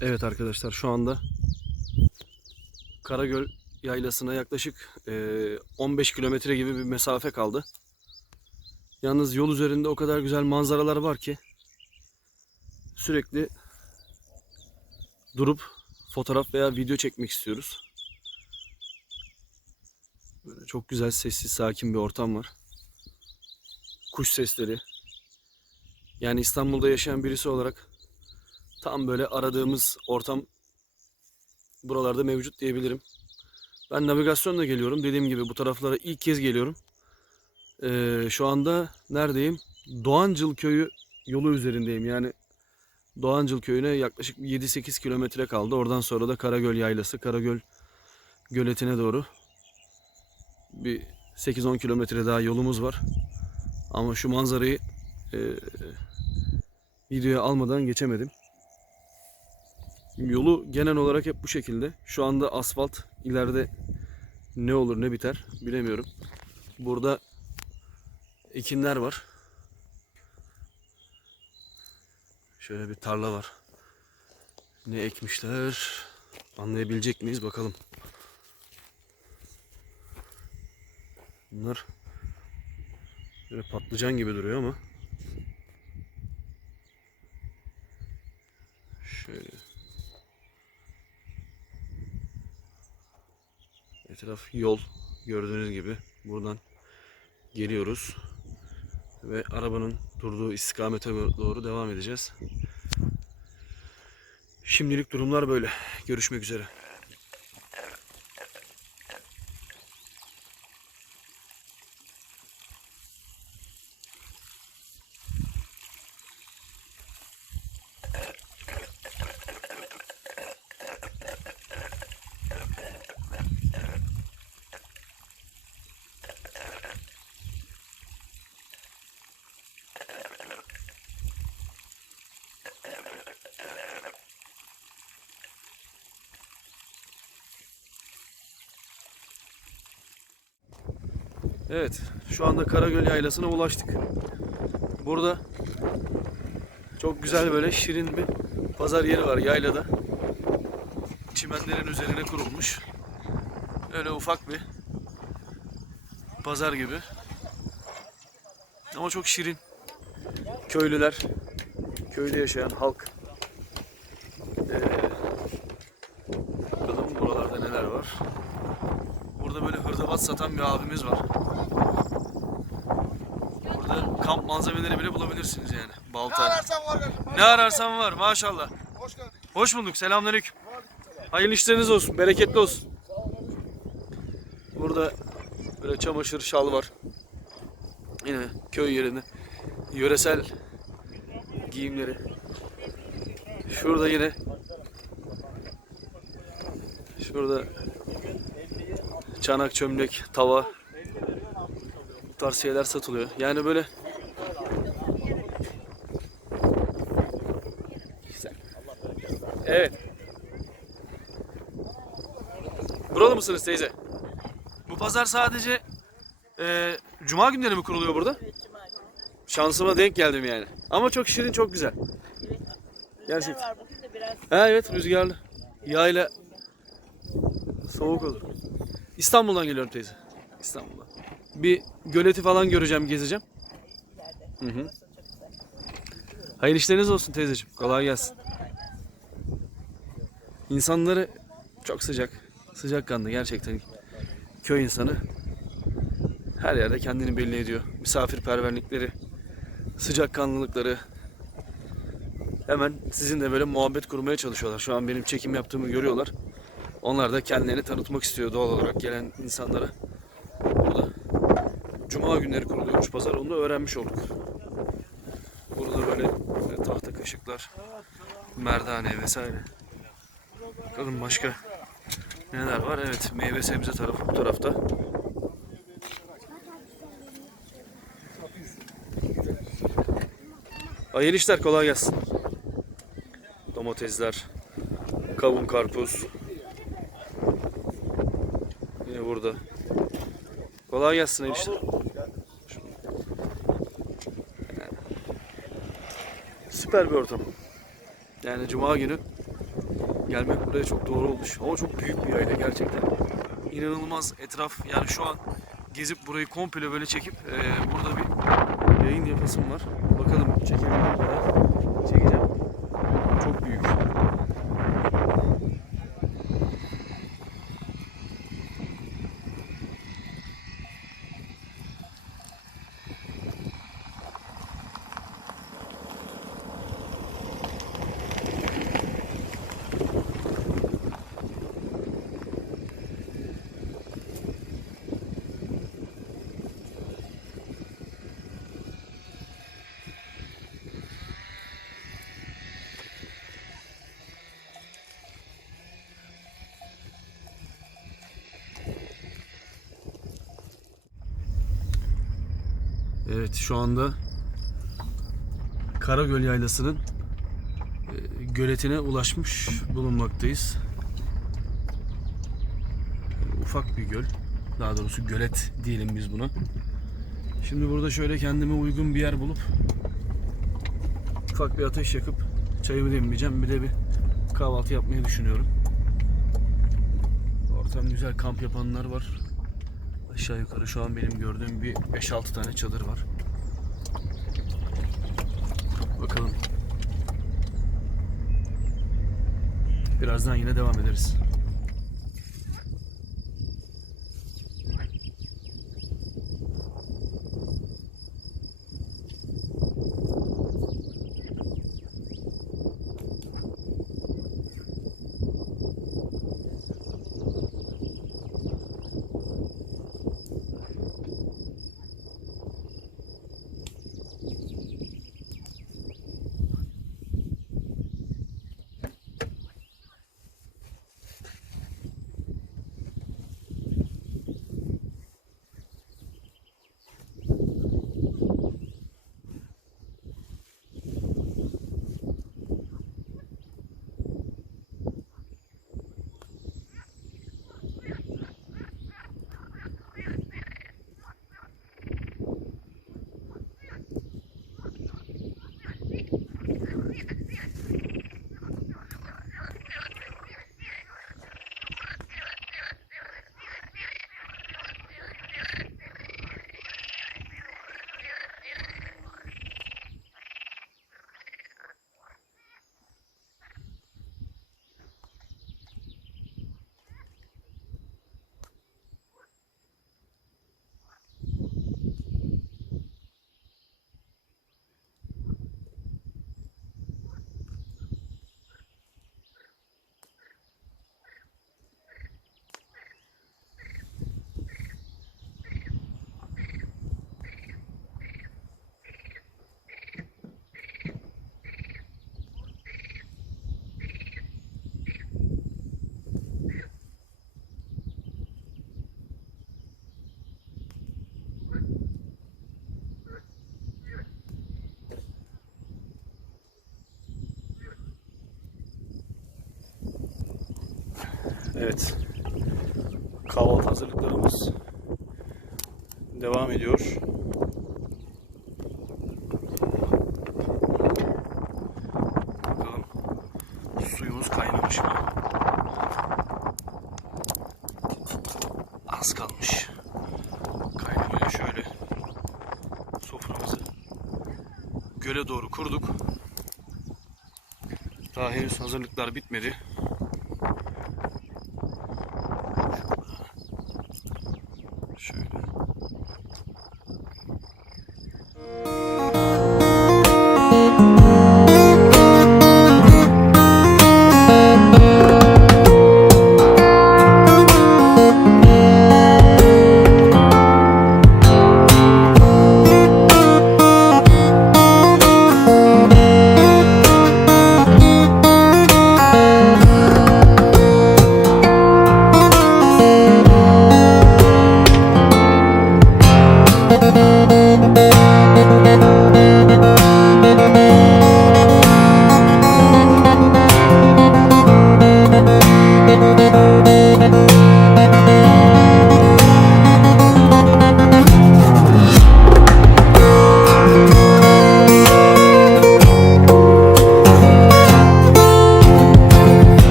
Evet arkadaşlar şu anda Karagöl yaylasına yaklaşık eee, 15 kilometre gibi bir mesafe kaldı. Yalnız yol üzerinde o kadar güzel manzaralar var ki sürekli durup fotoğraf veya video çekmek istiyoruz. Böyle çok güzel sessiz sakin bir ortam var. Kuş sesleri. Yani İstanbul'da yaşayan birisi olarak tam böyle aradığımız ortam buralarda mevcut diyebilirim. Ben navigasyonla geliyorum. Dediğim gibi bu taraflara ilk kez geliyorum. Ee, şu anda neredeyim? Doğancıl köyü yolu üzerindeyim. Yani Doğancıl köyüne yaklaşık 7-8 kilometre kaldı. Oradan sonra da Karagöl Yaylası, Karagöl göletine doğru bir 8-10 kilometre daha yolumuz var. Ama şu manzarayı e, videoya almadan geçemedim. Yolu genel olarak hep bu şekilde. Şu anda asfalt. İleride ne olur ne biter bilemiyorum. Burada ekinler var. Şöyle bir tarla var. Ne ekmişler? Anlayabilecek miyiz bakalım. Bunlar böyle patlıcan gibi duruyor ama şöyle Etraf yol gördüğünüz gibi buradan geliyoruz ve arabanın durduğu istikamete doğru devam edeceğiz. Şimdilik durumlar böyle. Görüşmek üzere. Evet, şu anda Karagöl Yaylası'na ulaştık. Burada çok güzel böyle şirin bir pazar yeri var yaylada. Çimenlerin üzerine kurulmuş. Öyle ufak bir pazar gibi. Ama çok şirin. Köylüler, köyde yaşayan halk. Ee, bakalım buralarda neler var. Burada böyle hırdavat satan bir abimiz var. Kamp malzemeleri bile bulabilirsiniz yani. Ne Balta. ararsan var kardeşim. Ne ararsan var maşallah. Hoş geldin. Hoş bulduk. Selamünaleyküm. Hayırlı işleriniz olsun. Bereketli olsun. Burada böyle çamaşır, şal var. Yine köy yerinde yöresel giyimleri. Şurada yine şurada çanak, çömlek, tava bu tarz şeyler satılıyor. Yani böyle mısınız teyze? Bu pazar sadece e, cuma günleri mi kuruluyor burada? Şansıma denk geldim yani. Ama çok şirin, çok güzel. Gerçekten. var bugün de biraz evet rüzgarlı. Yayla soğuk olur. İstanbul'dan geliyorum teyze. İstanbul'dan. Bir göleti falan göreceğim, gezeceğim. Hı hı. Hayırlı işleriniz olsun teyzeciğim. Kolay gelsin. İnsanları çok sıcak. Sıcakkanlı gerçekten. Köy insanı her yerde kendini belli ediyor. Misafirperverlikleri, sıcakkanlılıkları, hemen sizinle böyle muhabbet kurmaya çalışıyorlar. Şu an benim çekim yaptığımı görüyorlar. Onlar da kendilerini tanıtmak istiyor doğal olarak gelen insanlara. Burada Cuma günleri kuruluyormuş pazar. Onu da öğrenmiş olduk. Burada böyle tahta kaşıklar, merdane vesaire. Bakalım başka neler var? Evet meyve sebze tarafı bu tarafta. Hayırlı işler kolay gelsin. Domatesler, kavun karpuz. Yine burada. Kolay gelsin işler. Süper bir ortam. Yani cuma günü gelmek buraya çok doğru olmuş. Ama çok büyük bir yayla gerçekten. İnanılmaz etraf yani şu an gezip burayı komple böyle çekip eee, burada bir yayın yapasım var. Bakalım çekebildiğim kadar çekeceğim. Çok büyük. Evet şu anda Karagöl Yaylası'nın e, göletine ulaşmış bulunmaktayız. Ufak bir göl. Daha doğrusu gölet diyelim biz buna. Şimdi burada şöyle kendime uygun bir yer bulup ufak bir ateş yakıp çayımı demleyeceğim. Bir de bir kahvaltı yapmayı düşünüyorum. Ortam güzel kamp yapanlar var. Aşağı yukarı şu an benim gördüğüm bir 5-6 tane çadır var. Bakalım. Birazdan yine devam ederiz. Evet. Kahvaltı hazırlıklarımız devam ediyor. Bakalım suyumuz kaynamış mı? Az kalmış. Kaynamaya şöyle soframızı göle doğru kurduk. Daha henüz hazırlıklar bitmedi.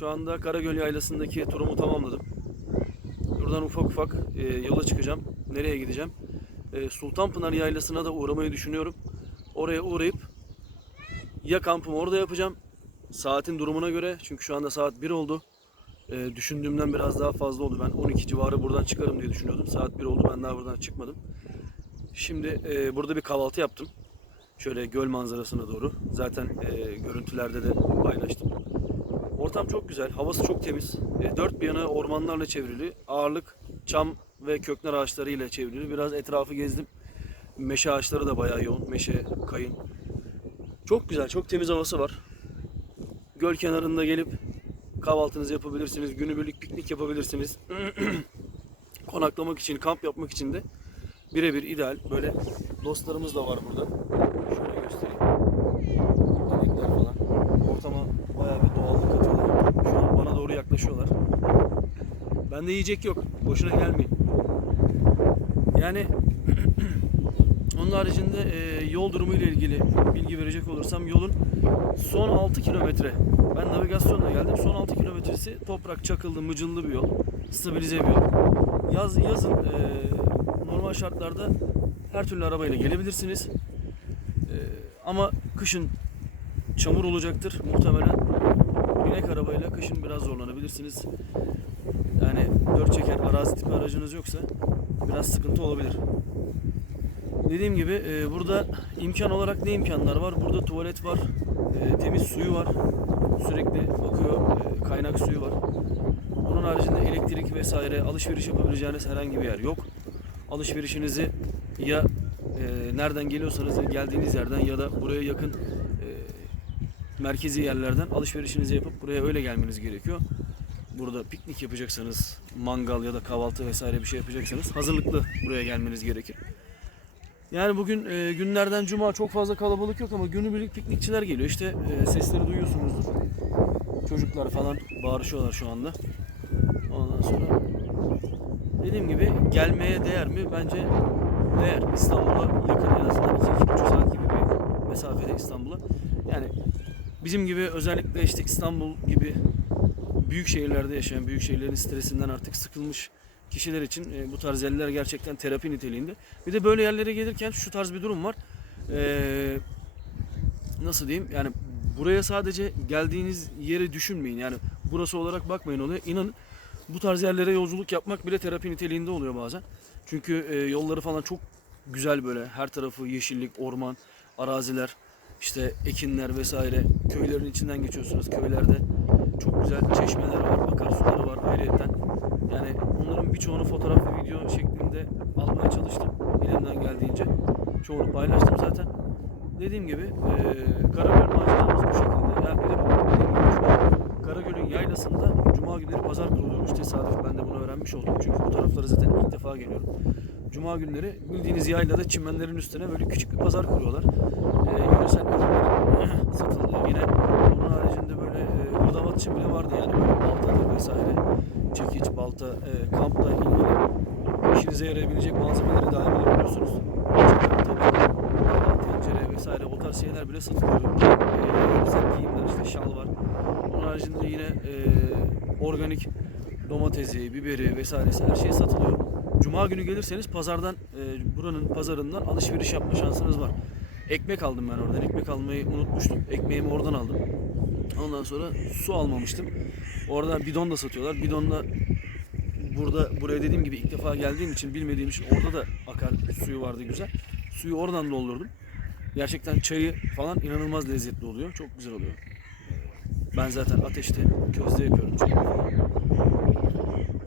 Şu anda Karagöl Yaylası'ndaki turumu tamamladım. Buradan ufak ufak e, yola çıkacağım. Nereye gideceğim? E, Sultanpınar Yaylası'na da uğramayı düşünüyorum. Oraya uğrayıp ya kampımı orada yapacağım. Saatin durumuna göre. Çünkü şu anda saat 1 oldu. E, düşündüğümden biraz daha fazla oldu. Ben 12 civarı buradan çıkarım diye düşünüyordum. Saat 1 oldu. Ben daha buradan çıkmadım. Şimdi e, burada bir kahvaltı yaptım. Şöyle göl manzarasına doğru. Zaten e, görüntülerde de paylaştım. Ortam çok güzel. Havası çok temiz. E, dört bir yanı ormanlarla çevrili. Ağırlık çam ve köknar ağaçlarıyla çevrili. Biraz etrafı gezdim. Meşe ağaçları da bayağı yoğun. Meşe, kayın. Çok güzel, çok temiz havası var. Göl kenarında gelip kahvaltınızı yapabilirsiniz. Günübirlik piknik yapabilirsiniz. Konaklamak için, kamp yapmak için de birebir ideal. Böyle dostlarımız da var burada. Şöyle göstereyim. İnekler falan. Ortama bayağı bir doğallık katıyorlar. Şu an bana doğru yaklaşıyorlar. Bende yiyecek yok. Boşuna gelmeyin. Yani onun haricinde e, yol durumu ile ilgili bilgi verecek olursam yolun son 6 kilometre ben navigasyonla geldim. Son 6 kilometresi toprak çakıllı, mıcıllı bir yol. Stabilize bir yol. Yaz yazın e, normal şartlarda her türlü arabayla gelebilirsiniz. E, ama kışın çamur olacaktır muhtemelen. Binek arabayla kışın biraz zorlanabilirsiniz. Yani dört çeker arazi tipi aracınız yoksa biraz sıkıntı olabilir. Dediğim gibi e, burada imkan olarak ne imkanlar var? Burada tuvalet var, e, temiz suyu var, sürekli akıyor, e, kaynak suyu var. Onun haricinde elektrik vesaire alışveriş yapabileceğiniz herhangi bir yer yok. Alışverişinizi ya e, nereden geliyorsanız geldiğiniz yerden ya da buraya yakın e, merkezi yerlerden alışverişinizi yapıp buraya öyle gelmeniz gerekiyor. Burada piknik yapacaksanız, mangal ya da kahvaltı vesaire bir şey yapacaksanız hazırlıklı buraya gelmeniz gerekir. Yani bugün e, günlerden cuma çok fazla kalabalık yok ama günübirlik piknikçiler geliyor. İşte e, sesleri duyuyorsunuzdur. Çocuklar falan bağırışıyorlar şu anda. Ondan sonra dediğim gibi gelmeye değer mi? Bence değer. İstanbul'a yakın en azından 2-2,5 saat gibi bir mesafede İstanbul'a. Yani bizim gibi özellikle işte İstanbul gibi büyük şehirlerde yaşayan, büyük şehirlerin stresinden artık sıkılmış kişiler için e, bu tarz yerler gerçekten terapi niteliğinde. Bir de böyle yerlere gelirken şu tarz bir durum var. Ee, nasıl diyeyim? Yani buraya sadece geldiğiniz yeri düşünmeyin. Yani burası olarak bakmayın oluyor. İnanın bu tarz yerlere yolculuk yapmak bile terapi niteliğinde oluyor bazen. Çünkü e, yolları falan çok güzel böyle. Her tarafı yeşillik, orman, araziler, işte ekinler vesaire. Köylerin içinden geçiyorsunuz. Köylerde çok güzel çeşmeler var, akarsuları var ayrıyetten. Yani onların birçoğunu fotoğraf ve video şeklinde almaya çalıştım elimden geldiğince. Çoğunu paylaştım zaten. Dediğim gibi eee Karagöl maceramız bu şekilde. Yani bir Karagöl'ün yaylasında Cuma günleri pazar kuruluyormuş. Tesadüf ben de bunu öğrenmiş oldum. Çünkü bu taraflara zaten ilk defa geliyorum. Cuma günleri bildiğiniz yaylada çimenlerin üstüne böyle küçük bir pazar kuruyorlar. Eee yöresel ürünler satılıyor. Yine bunun haricinde için bile vardı yani böyle baltadır vesaire. Çekiç, balta, e, kampla ilgili işinize yarayabilecek malzemeleri dahil edebiliyorsunuz. Tabii, tencere vesaire o tarz şeyler bile satılıyor. E, giyimler işte şal var. Onun haricinde yine e, organik domatesi, biberi vesairesi her şey satılıyor. Cuma günü gelirseniz pazardan, e, buranın pazarından alışveriş yapma şansınız var. Ekmek aldım ben oradan. Ekmek almayı unutmuştum. Ekmeğimi oradan aldım. Ondan sonra su almamıştım. Orada bidon da satıyorlar. Bidonla burada buraya dediğim gibi ilk defa geldiğim için bilmediğim için orada da akar suyu vardı güzel. Suyu oradan doldurdum. Gerçekten çayı falan inanılmaz lezzetli oluyor. Çok güzel oluyor. Ben zaten ateşte közde yapıyorum.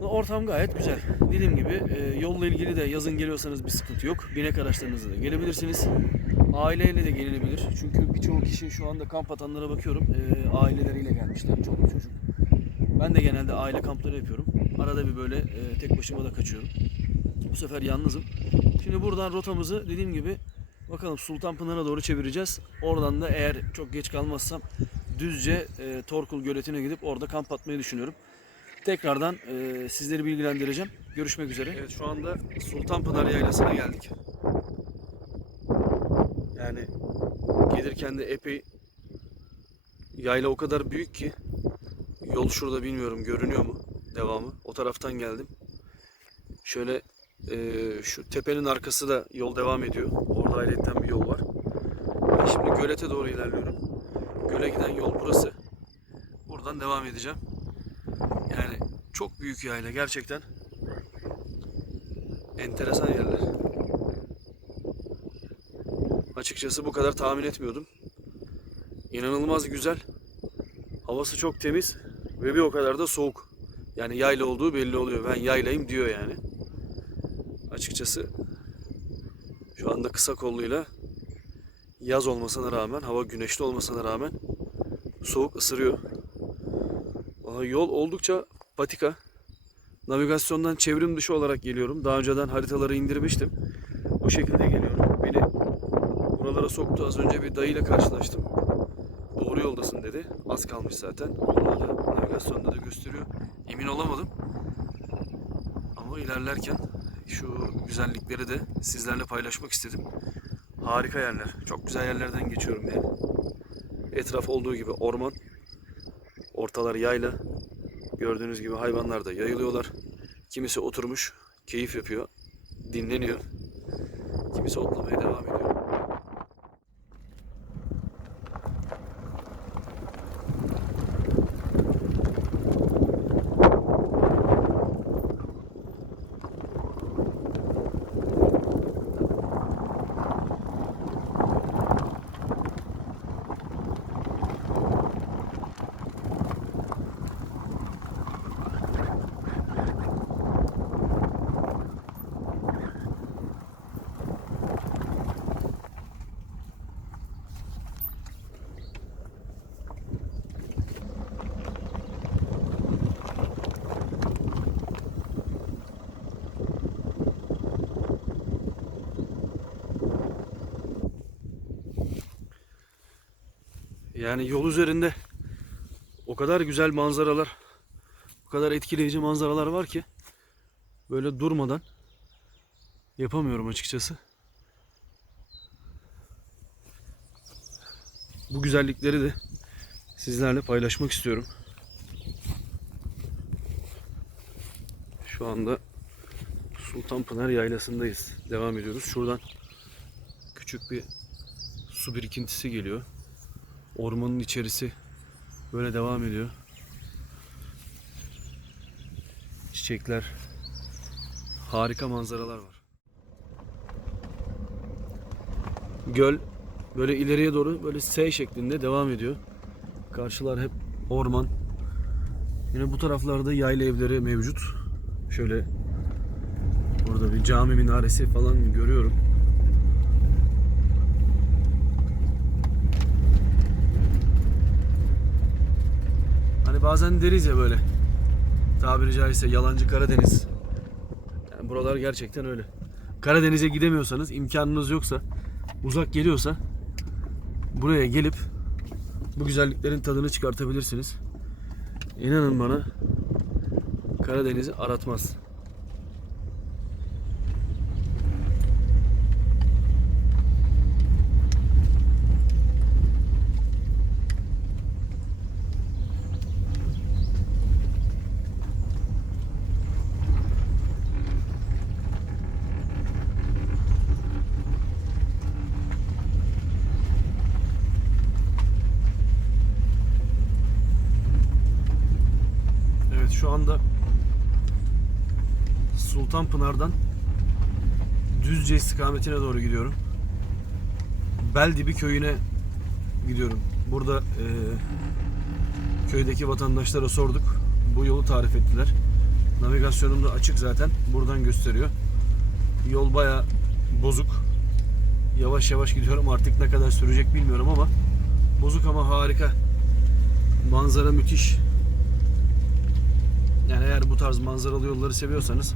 Ortam gayet güzel. Dediğim gibi e, yolla ilgili de yazın geliyorsanız bir sıkıntı yok. Binek araçlarınızla da gelebilirsiniz. Aileyle de gelinebilir. Çünkü birçoğu kişi şu anda kamp atanlara bakıyorum. e, aileleriyle gelmişler. Çoluk çocuk. Ben de genelde aile kampları yapıyorum. Arada bir böyle e, tek başıma da kaçıyorum. Bu sefer yalnızım. Şimdi buradan rotamızı dediğim gibi bakalım Sultanpınar'a doğru çevireceğiz. Oradan da eğer çok geç kalmazsam Düzce e, Torkul Göleti'ne gidip orada kamp atmayı düşünüyorum. Tekrardan e, sizleri bilgilendireceğim. Görüşmek üzere. Evet şu anda Sultanpınar Yaylası'na geldik. Gelirken de epey yayla o kadar büyük ki Yol şurada bilmiyorum görünüyor mu devamı. O taraftan geldim. Şöyle eee, şu tepenin arkası da yol devam ediyor. Orada ayrıca bir yol var. Ben şimdi gölete doğru ilerliyorum. Göle giden yol burası. Buradan devam edeceğim. Yani çok büyük yayla gerçekten. Enteresan yerler. Açıkçası bu kadar tahmin etmiyordum. İnanılmaz güzel. Havası çok temiz ve bir o kadar da soğuk. Yani yayla olduğu belli oluyor. Ben yaylayım diyor yani. Açıkçası şu anda kısa kolluyla yaz olmasına rağmen, hava güneşli olmasına rağmen soğuk ısırıyor. Yol oldukça patika. Navigasyondan çevrim dışı olarak geliyorum. Daha önceden haritaları indirmiştim. O şekilde geliyorum. Beni buralara soktu. Az önce bir dayıyla karşılaştım. Doğru yoldasın dedi. Az kalmış zaten. Onda da navigasyonda da gösteriyor. Emin olamadım. Ama ilerlerken şu güzellikleri de sizlerle paylaşmak istedim. Harika yerler. Çok güzel yerlerden geçiyorum yani. Etraf olduğu gibi orman. Ortalar yayla. Gördüğünüz gibi hayvanlar da yayılıyorlar. Kimisi oturmuş, keyif yapıyor, dinleniyor. Kimisi otlamaya devam ediyor. Yani yol üzerinde o kadar güzel manzaralar, o kadar etkileyici manzaralar var ki böyle durmadan yapamıyorum açıkçası. Bu güzellikleri de sizlerle paylaşmak istiyorum. Şu anda Sultanpınar Yaylası'ndayız. Devam ediyoruz. Şuradan küçük bir su birikintisi geliyor. Ormanın içerisi böyle devam ediyor. Çiçekler, harika manzaralar var. Göl böyle ileriye doğru böyle S şeklinde devam ediyor. Karşılar hep orman. Yine bu taraflarda yayla evleri mevcut. Şöyle burada bir cami minaresi falan görüyorum. Bazen deriz ya böyle tabiri caizse yalancı Karadeniz. Yani buralar gerçekten öyle. Karadeniz'e gidemiyorsanız, imkanınız yoksa, uzak geliyorsa buraya gelip bu güzelliklerin tadını çıkartabilirsiniz. İnanın bana Karadeniz'i aratmaz. Evet şu anda Sultanpınar'dan Düzce istikametine doğru gidiyorum. Beldibi köyüne gidiyorum. Burada e, köydeki vatandaşlara sorduk. Bu yolu tarif ettiler. Navigasyonum da açık zaten. Buradan gösteriyor. Yol baya bozuk. Yavaş yavaş gidiyorum. Artık ne kadar sürecek bilmiyorum ama bozuk ama harika. Manzara müthiş. Yani eğer bu tarz manzaralı yolları seviyorsanız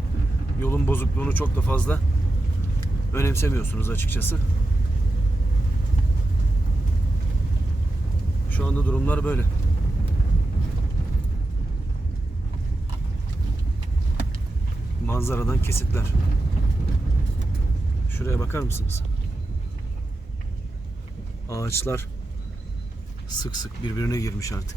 yolun bozukluğunu çok da fazla önemsemiyorsunuz açıkçası. Şu anda durumlar böyle. Manzaradan kesitler. Şuraya bakar mısınız? Ağaçlar sık sık birbirine girmiş artık.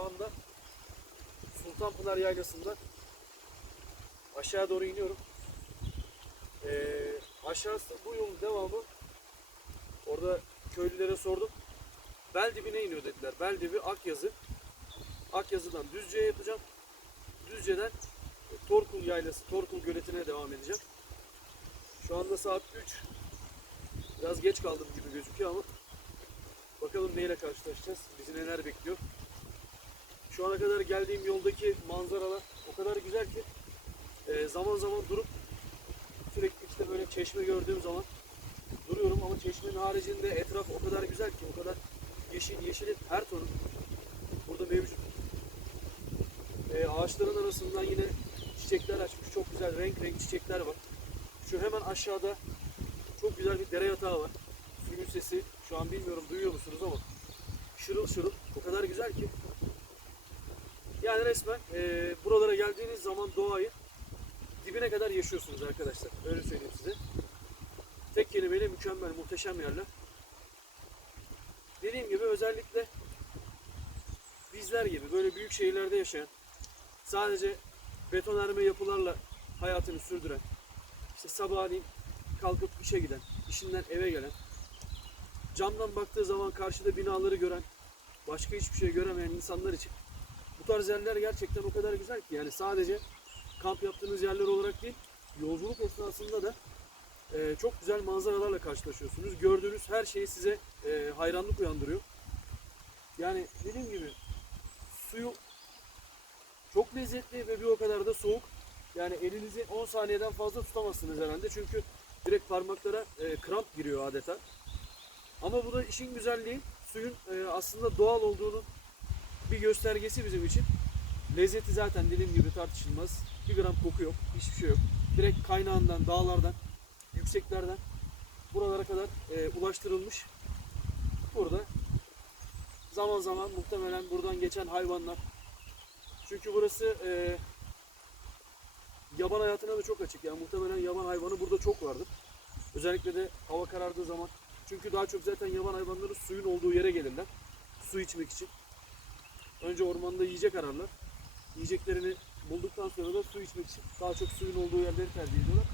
Şu anda Sultanpınar Yaylası'nda aşağı doğru iniyorum. Ee, aşağısı bu yolun devamı orada köylülere sordum. Bel dibine iniyor dediler. Bel dibi Akyazı. Akyazı'dan Düzce'ye yapacağım. Düzce'den Torkul Yaylası, Torkul Göleti'ne devam edeceğim. Şu anda saat 3. Biraz geç kaldım gibi gözüküyor ama bakalım neyle karşılaşacağız. Bizi neler bekliyor. Şu ana kadar geldiğim yoldaki manzaralar o kadar güzel ki e, zaman zaman durup sürekli işte böyle çeşme gördüğüm zaman duruyorum ama çeşmenin haricinde etraf o kadar güzel ki o kadar yeşil yeşilin her tonu burada mevcut. E, ağaçların arasından yine çiçekler açmış. Çok güzel renk renk çiçekler var. Şu hemen aşağıda çok güzel bir dere yatağı var. Suyun sesi şu an bilmiyorum duyuyor musunuz ama şırıl şırıl o kadar güzel ki. Yani resmen e, buralara geldiğiniz zaman doğayı dibine kadar yaşıyorsunuz arkadaşlar. Öyle söyleyeyim size. Tek kelimeyle mükemmel, muhteşem yerler. Dediğim gibi özellikle bizler gibi böyle büyük şehirlerde yaşayan, sadece betonarme yapılarla hayatını sürdüren, işte sabahleyin kalkıp işe giden, işinden eve gelen, camdan baktığı zaman karşıda binaları gören, başka hiçbir şey göremeyen insanlar için tarz yerler gerçekten o kadar güzel ki yani sadece kamp yaptığınız yerler olarak değil, yolculuk esnasında da e, çok güzel manzaralarla karşılaşıyorsunuz. Gördüğünüz her şey size e, hayranlık uyandırıyor. Yani dediğim gibi suyu çok lezzetli ve bir o kadar da soğuk. Yani elinizi 10 saniyeden fazla tutamazsınız herhalde çünkü direkt parmaklara e, kramp giriyor adeta. Ama bu da işin güzelliği suyun e, aslında doğal olduğunun bir göstergesi bizim için. Lezzeti zaten dediğim gibi tartışılmaz. Bir gram koku yok, hiçbir şey yok. Direkt kaynağından, dağlardan, yükseklerden buralara kadar e, ulaştırılmış. Burada zaman zaman muhtemelen buradan geçen hayvanlar. Çünkü burası e, yaban hayatına da çok açık. Yani muhtemelen yaban hayvanı burada çok vardır. Özellikle de hava karardığı zaman. Çünkü daha çok zaten yaban hayvanları suyun olduğu yere gelirler. Su içmek için. Önce ormanda yiyecek ararlar. Yiyeceklerini bulduktan sonra da su içmek için daha çok suyun olduğu yerleri tercih ediyorlar.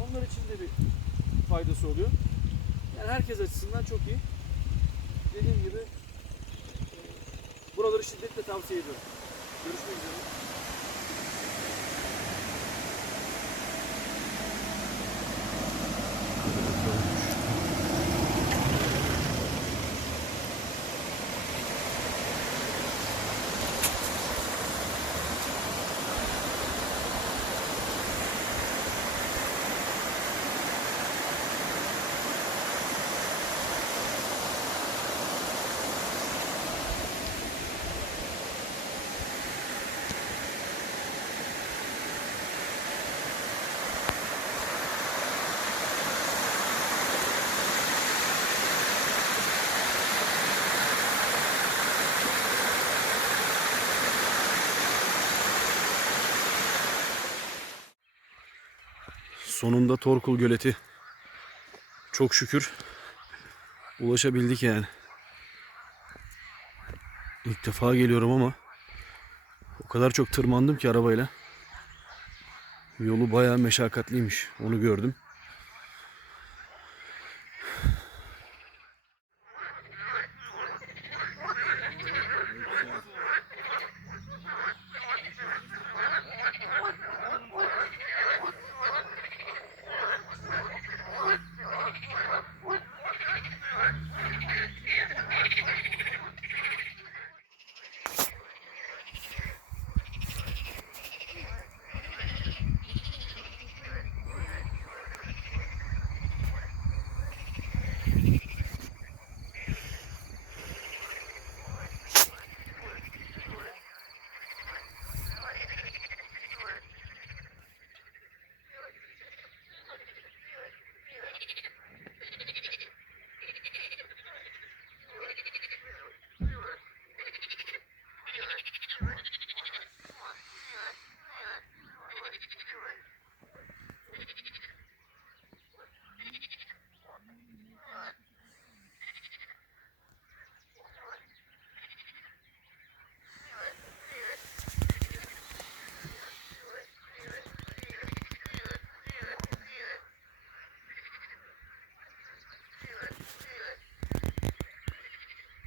Onlar için de bir faydası oluyor. Yani herkes açısından çok iyi. Dediğim gibi e, buraları şiddetle tavsiye ediyorum. Görüşmek üzere. Sonunda Torkul Göleti çok şükür ulaşabildik yani. İlk defa geliyorum ama o kadar çok tırmandım ki arabayla. Yolu bayağı meşakkatliymiş. Onu gördüm.